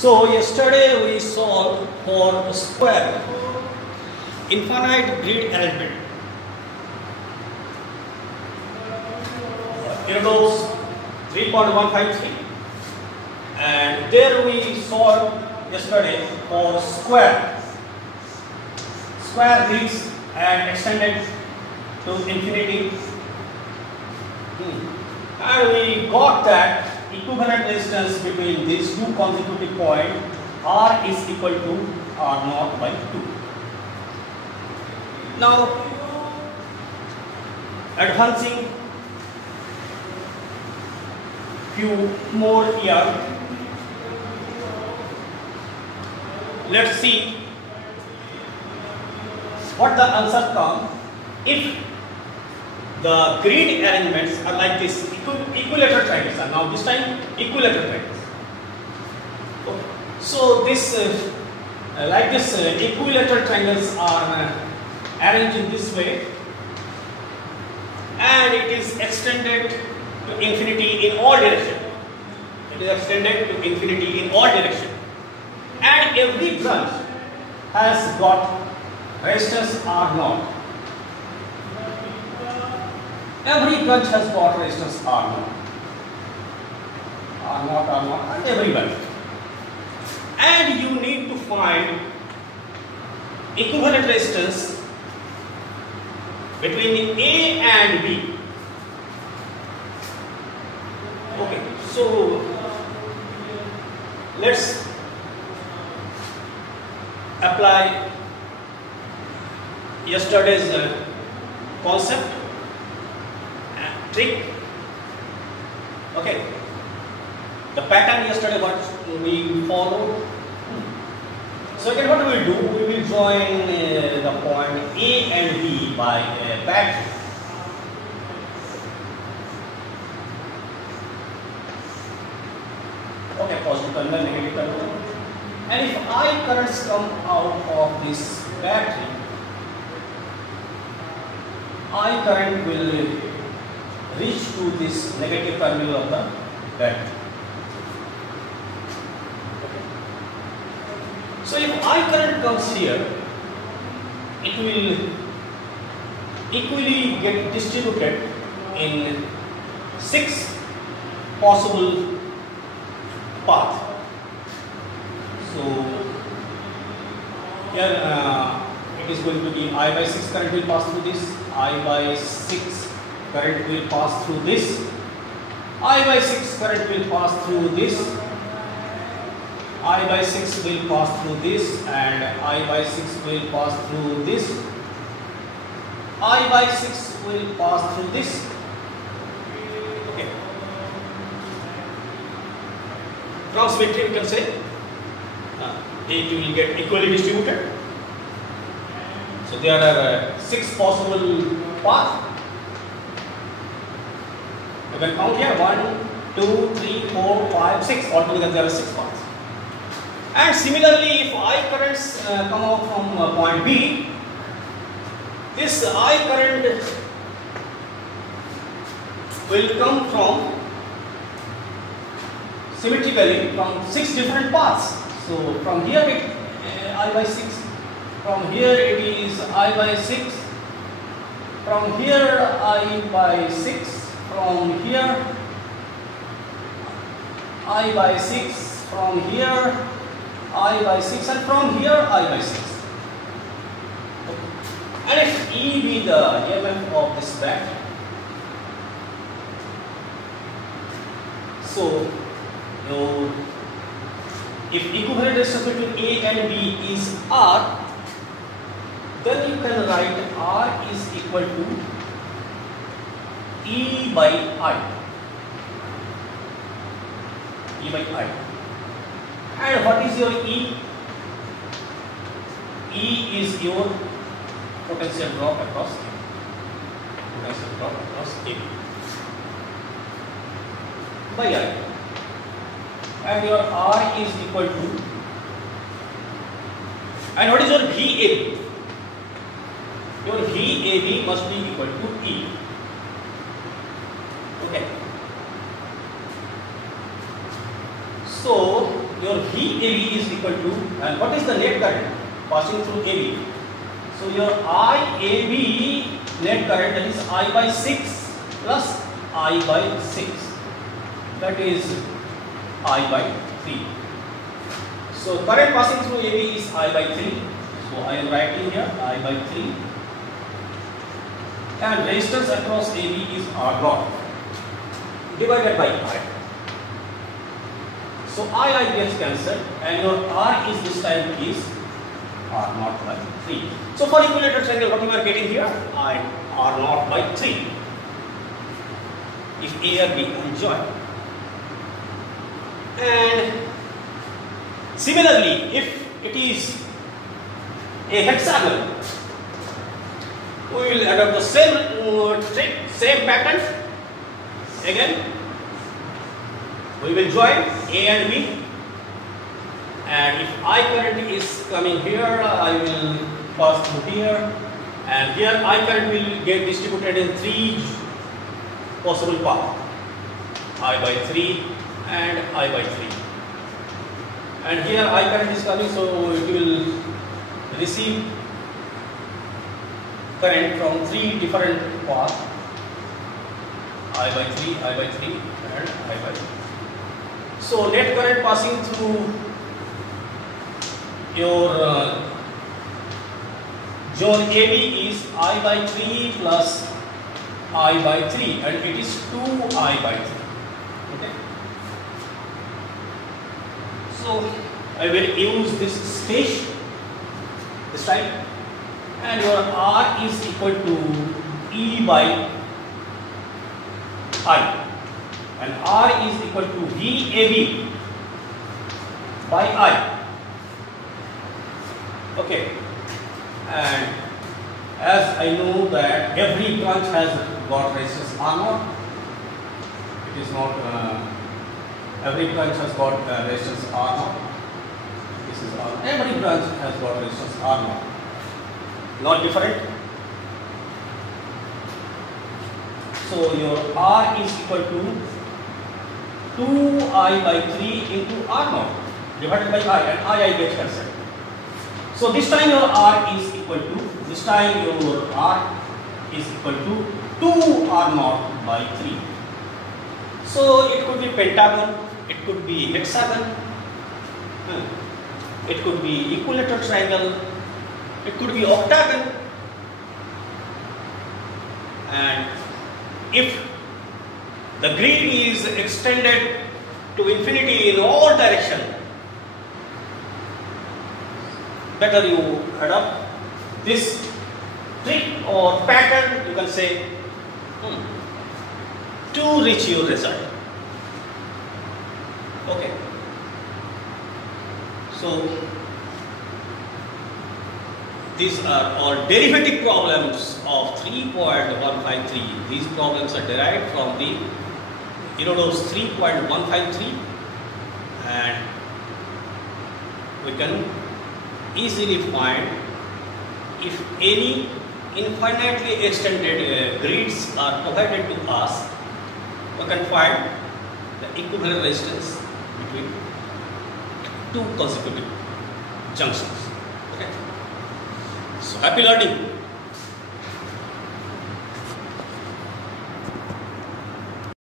So yesterday we solved for a square infinite grid arrangement. Here goes 3.153, and there we solved yesterday for square grids and extended to infinity, and we got that equivalent resistance between these two consecutive points R is equal to R0 by 2. Now advancing few more here, let's see what the answer comes if the grid arrangements are like this, equilateral triangles are now this time equilateral triangles. Okay. So this like this equilateral triangles are arranged in this way, and it is extended to infinity in all directions. It is extended to infinity in all directions, and every branch has got resistance R0. Every branch has got resistance R0, and every branch. And you need to find equivalent resistance between A and B. Okay, so let's apply yesterday's concept. Trick. Okay, the pattern yesterday what we followed. So again, what we will do, we will join the point A and B by a battery. Okay, positive terminal, negative terminal, and if I currents come out of this battery, I current will reach to this negative terminal of the battery. Okay. So if I current comes here, it will equally get distributed in 6 possible paths. So here it is going to be I by 6 current will pass through this, I by 6 current will pass through this, I by 6 current will pass through this, I by 6 will pass through this, and I by 6 will pass through this, I by 6 will pass through this. Okay. From symmetry we can say it will get equally distributed. So there are 6 possible paths. You can count here 1, 2, 3, 4, 5, 6. Altogether there are 6 paths. And similarly, if I currents come out from point B, this I current will come from symmetrically from 6 different paths. So from here it I by 6, from here it is I by 6, from here I by 6, from here I by 6, from here I by 6, and from here I by 6. Okay. And if E be the EMF of this battery, so if equivalent resistance between A and B is R, then you can write R is equal to E by I. E by I. And what is your E? E is your potential drop across A. Potential drop across A. By I. And your R is equal to, and what is your VAB? Your VAB must be equal to E. Okay. So your VAB is equal to, and what is the net current passing through AB? So your IAB net current, that is I by 6 plus I by 6, that is I by 3. So current passing through AB is I by 3. So I am writing here I by 3. And resistance across AB is R naught divided by I. So I gets cancelled, and your R is this time is R naught by 3. So for equilateral triangle, what you are getting here? I R naught by 3. If A and B conjoin. And similarly, if it is a hexagon, we will adopt the same pattern. Again, we will join A and B, and if I current is coming here, I will pass through here, and here I current will get distributed in 3 possible paths, I by 3 and I by 3. And here I current is coming, so it will receive current from 3 different paths, I by 3, I by 3 and I by 3. So net current passing through your zone AB is I by 3 plus I by 3, and it is 2I by 3. Okay. So I will use this space this time, and your R is equal to E by I, and R is equal to VAB by I. Okay, and as I know that every branch has got resistance R naught, it is not every branch has got resistance R naught. This is R. Every branch has got resistance R naught. Not different. So your R is equal to 2I by 3 into R naught divided by I, and I gets cancelled. So this time your R is equal to, this time your R is equal to 2R naught by 3. So it could be pentagon, it could be hexagon, it could be equilateral triangle, it could be octagon, and if the grid is extended to infinity in all direction, better you adopt this trick or pattern, you can say, to reach your result. Okay. So these are all derivative problems of 3.153. These problems are derived from the Inodos 3.153, and we can easily find if any infinitely extended grids are provided to us, we can find the equivalent resistance between 2 consecutive junctions. Okay. So happy learning.